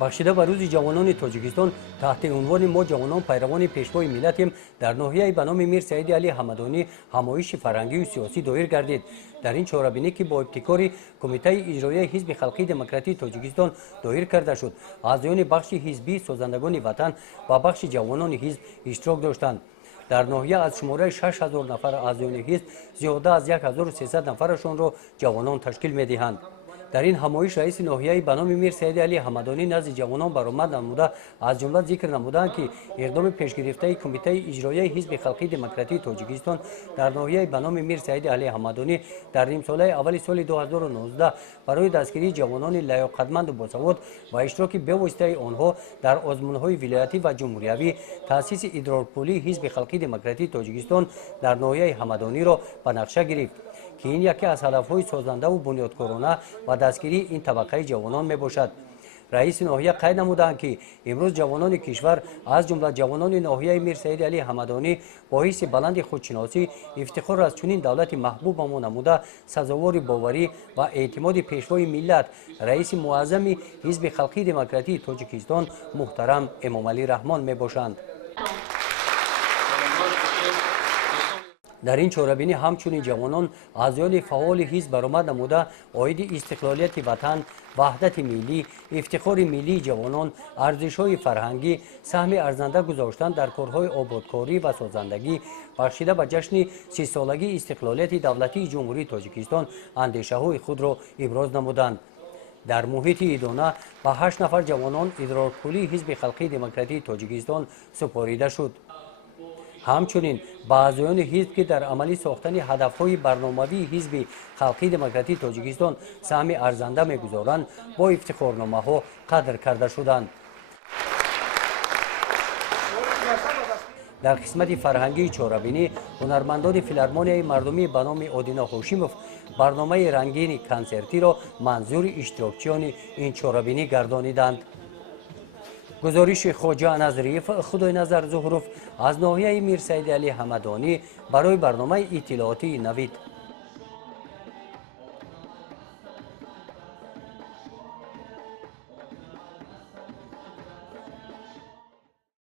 بخشیده به روز جوانان تاجیکستان تحت عنوان ما جوانان پیروان پیشوای ملتیم در ناحیه به نام میر سعید علی حمدانی همایش فرهنگی و سیاسی دایر گردید. در این چهاربینی که با ابتکار کمیته اجرایی حزب خلقی دموکراتیک تاجیکستان دایر کرده شد، اعضایان بخش حزبی، سازندگان وطن و بخش جوانان حزب اشتراک داشتند. در ناحیه از شماره 6000 نفر اعضایان حزب زیاده از 1300 نفرشان را جوانان تشکیل می‌دهند. در این همایش رئیس ناحیه به نام میر سعید علی حمدانی نزد جوانان برآمد نموده از جمله ذکر نمودند که اقدام پیشگرفته کمیته اجرایی حزب خلقی دموکراتیک تاجیکستان در ناحیه به نام میر سعید علی حمدانی در نیم ساله اول سال 2019 برای دستگیری جوانان لیاقتمند و باسواد و اشتراک بواسطه آنها در آزمون‌های ولایتی و جمهوریوی تأسیس اداره‌پولی حزب خلقی دموکراتیک تاجیکستان در ناحیه حمدانی را به نقشه گرفت که این یکی از هدف‌های سازنده و بنیادکارانه و دستگیری این طبقه جوانان میباشد. رئیس ناحیه قید نمودند که امروز جوانان کشور از جمله جوانان ناحیه میر سعید علی حمدانی با حس بلند خودشناسی افتخار از چنین دولت محبوب ما نموده سزاوار باوری و اعتماد پیشوای ملت رئیس معظم حزب خلقی دموکراتیک تاجیکستان محترم امامعلی رحمان میباشند. در این چهاربینی همچنین جوانان اعضایان فعال حزب برآمد نموده عاید استقلالیت وطن، وحدت ملی، افتخار ملی جوانان، ارزش‌های فرهنگی، سهم ارزنده گذاشتن در کارهای آبادکاری و سازندگی بخشیده به جشن 30 سالگی استقلالیت دولتی جمهوری تاجیکستان اندیشه‌های خود را ابراز نمودند. در محیط ادانه به 8 نفر جوانان اداره‌پولی حزب خلقی دموکراتیک تاجیکستان سپاریده شد. همچنین به اعضایان حزب که در عملی ساختن هدف‌های برنامه‌ای حزب خلقی دموکراتیک تاجیکستان سهم ارزنده می‌گذارند با افتخارنامه‌ها قدر کرده شدند. در قسمت فرهنگی چهاربینی هنرمندان فیلارمونیای مردمی به نام آدینا هاشیموف برنامه رنگین کنسرتی را منظور اشتراکچیان این چهاربینی گردانیدند. گزارش خواجه نظریف خدای نظر زهروف از ناحیه میر سعید علی حمدانی برای برنامه اطلاعاتی نوید.